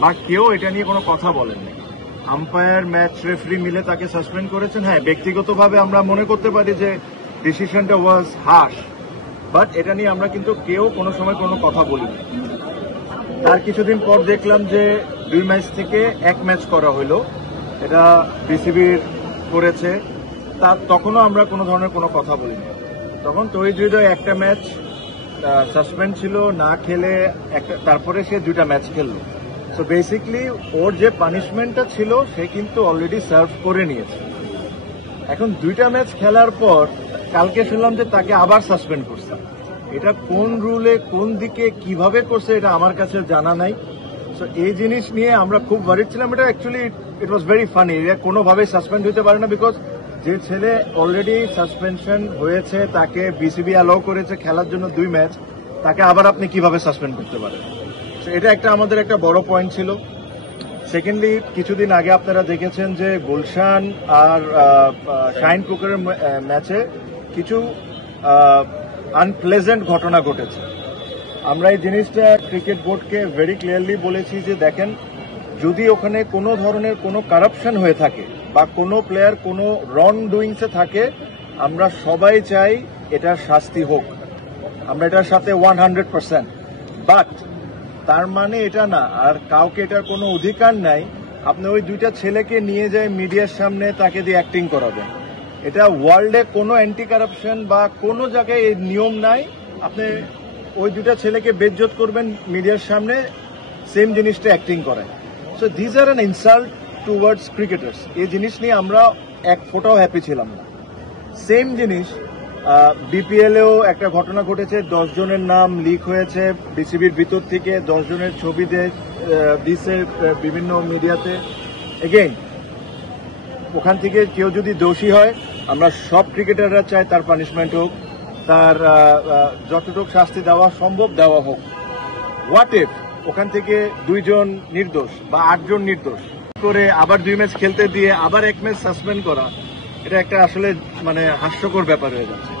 বা কেউ এটা নিয়ে কোনো কথা বলেননি। আম্পায়ার, ম্যাচ রেফারি মিলে তাকে সাসপেন্ড করেছেন। হ্যাঁ, ব্যক্তিগতভাবে আমরা মনে করতে পারি যে ডিসিশনটা ওয়াজ হার্শ, বাট এটা নিয়ে আমরা কিন্তু কেউ কোনো সময় কোনো কথা বলিনি। তার কিছুদিন পর দেখলাম যে 2 ম্যাচ থেকে 1 ম্যাচ করা হলো, এটা বিসিবির করেছে। তখনও আমরা কোনো ধরনের কোনো কথা বলিনি। তখন তহিদ হৃদয় একটা ম্যাচ সাসপেন্ড ছিল, না খেলে তারপরে সে 2টা ম্যাচ খেললো। সো বেসিকলি ওর যে পানিশমেন্টটা ছিল সে কিন্তু অলরেডি সার্ভ করে নিয়েছে। এখন 2টা ম্যাচ খেলার পর কালকে শুনলাম যে তাকে আবার সাসপেন্ড করছে। এটা কোন রুলে, কোন দিকে, কিভাবে করছে এটা আমার কাছে জানা নাই। সো এই জিনিস নিয়ে আমরা খুব ওয়ারিড ছিলাম। এটা actually it was very funny. এটা কোনোভাবেই সাসপেন্ড হতে পারে না, বিকজ যে ছেলে অলরেডি সাসপেনশন হয়েছে, তাকে বিসিবি অ্যালাউ করেছে খেলার জন্য 2 ম্যাচ, তাকে আবার আপনি কিভাবে সাসপেন্ড করতে পারেন? এটা আমাদের একটা বড় পয়েন্ট ছিল। সেকেন্ডলি, কিছুদিন আগে আপনারা দেখেছেন যে গুলশান আর শাহিনপুকুরের ম্যাচে কিছু আনপ্লেজেন্ট ঘটনা ঘটেছে। আমরা এই জিনিসটা ক্রিকেট বোর্ডকে ভেরি ক্লিয়ারলি বলেছি যে দেখেন, যদি ওখানে কোনো ধরনের কোনো কারাপশন হয়ে থাকে বা কোনো প্লেয়ার কোনো রং ডুইংসে থাকে, আমরা সবাই চাই এটার শাস্তি হোক, আমরা এটার সাথে 100%। বাট তার মানে এটা না আর কাউকে এটার কোনো অধিকার নাই আপনি ওই 2টা ছেলেকে নিয়ে যায় মিডিয়ার সামনে তাকে দিয়ে অ্যাক্টিং করাবেন। এটা ওয়ার্ল্ডে কোনো অ্যান্টি কারাপশন বা কোনো জায়গায় এই নিয়ম নাই। আপনি ওই 2টা ছেলেকে বেজ্জত করবেন মিডিয়ার সামনে, সেম জিনিসটা অ্যাক্টিং করেন। So this are an insult towards cricketers. এই জিনিস নিয়ে আমরা এক ফোটাও হ্যাপি ছিলাম না। সেম জিনিস বিপিএলেও একটা ঘটনা ঘটেছে, 10 জনের নাম লিক হয়েছে বিসিবির ভিতর থেকে, 10 জনের ছবি দিছে বিভিন্ন মিডিয়াতে। এগেইন, ওখান থেকে কেউ যদি দোষী হয়, আমরা সব ক্রিকেটাররা চাই তার পানিশমেন্ট হোক, তার যতটুকু শাস্তি দেওয়া সম্ভব দেওয়া হোক। হোয়াট ইফ ওখান থেকে 2 জন নির্দোষ বা 8 জন নির্দোষ করে আবার 2 ম্যাচ খেলতে দিয়ে আবার 1 ম্যাচ সাসপেন্ড করা, এটা একটা আসলে মানে হাস্যকর ব্যাপার হয়ে যাচ্ছে।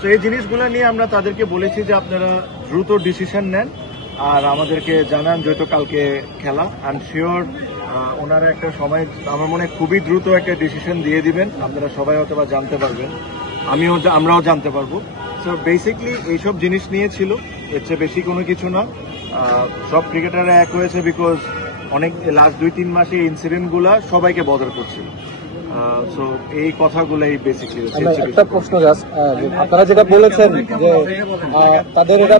তো এই জিনিসগুলো নিয়ে আমরা তাদেরকে বলেছি যে আপনারা দ্রুত ডিসিশন নেন আর আমাদেরকে জানান, যেহেতু কালকে খেলা। আই এম শিওর ওনারা একটা সময়, আমার মনে হয় খুবই দ্রুত একটা ডিসিশন দিয়ে দিবেন। আপনারা সবাই হয়তো বা জানতে পারবেন, আমরাও জানতে পারবো। সো বেসিকলি এইসব জিনিস নিয়ে ছিল, এর চেয়ে বেশি কোনো কিছু না। সব ক্রিকেটাররা এক হয়েছে বিকজ অনেক লাস্ট 2-3 মাসে এই ইনসিডেন্টগুলা সবাইকে বদার করছিল। সো এই কথাগুলাই বেসিকলি। একটা প্রশ্ন জাস্ট, আপনারা যেটা বলেছেন যে তাদের এটা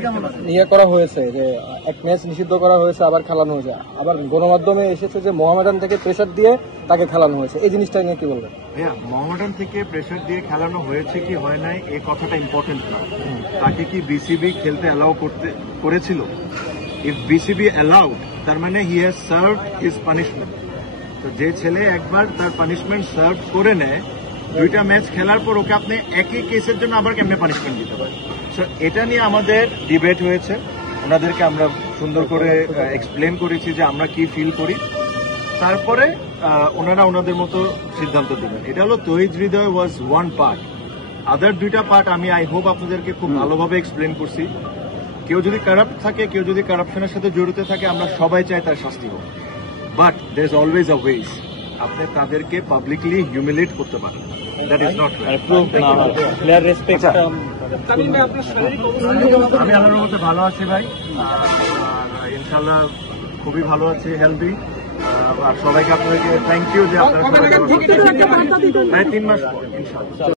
ইয়ে করা হয়েছে যে 1 ম্যাচ নিষিদ্ধ করা হয়েছে, আবার খেলানো হয়েছে, আবার গণমাধ্যমে এসেছে যে মোহামেডান থেকে প্রেসার দিয়ে তাকে খেলানো হয়েছে, এই জিনিসটা নিয়ে কি বলবেন? হ্যাঁ, মোহামেডান থেকে প্রেসার দিয়ে খেলানো হয়েছে কি হয় নাই এই কথাটা ইম্পর্টেন্ট না। তাকে কি বিসিবি খেলতে অ্যালাউ করেছিল? ইফ বিসিবি অ্যালাউড, তার মানে he has served his punishment. তো যে ছেলে একবার তার পানিশমেন্ট সার্ভ করে নেয়, 2টা ম্যাচ খেলার পর ওকে আপনি একই কেসের জন্য আবার কেমনে পানিশমেন্ট দিতে পারেন? সো এটা নিয়ে আমাদের ডিবেট হয়েছে, ওনাদেরকে আমরা সুন্দর করে এক্সপ্লেন করেছি যে আমরা কি ফিল করি, তারপরে ওনারা ওনাদের মতো সিদ্ধান্ত দেবেন। এটা হলো তহিদ হৃদয় ওয়াজ 1 পার্ট, আদার 2টা পার্ট আমি আই হোপ আপনাদেরকে খুব ভালোভাবে এক্সপ্লেন করছি। কেউ যদি কারাপ্ট থাকে, কেউ যদি কারাপশনের সাথে জড়িত থাকে, আমরা সবাই চাই তার শাস্তি হোক। But there is always a ways, আপনি তাদেরকে পাবলিকলি হিউমিলেট করতে পারেন, দ্যাট ইজ নট রাইট। আমি আল্লাহর মধ্যে ভালো আছি ভাই, আর ইনশাআল্লাহ খুবই ভালো আছি, হেলদি। আর সবাইকে আপনাদেরকে থ্যাংক ইউ যে আপনারা 3 মাস পর ইনশাআল্লাহ।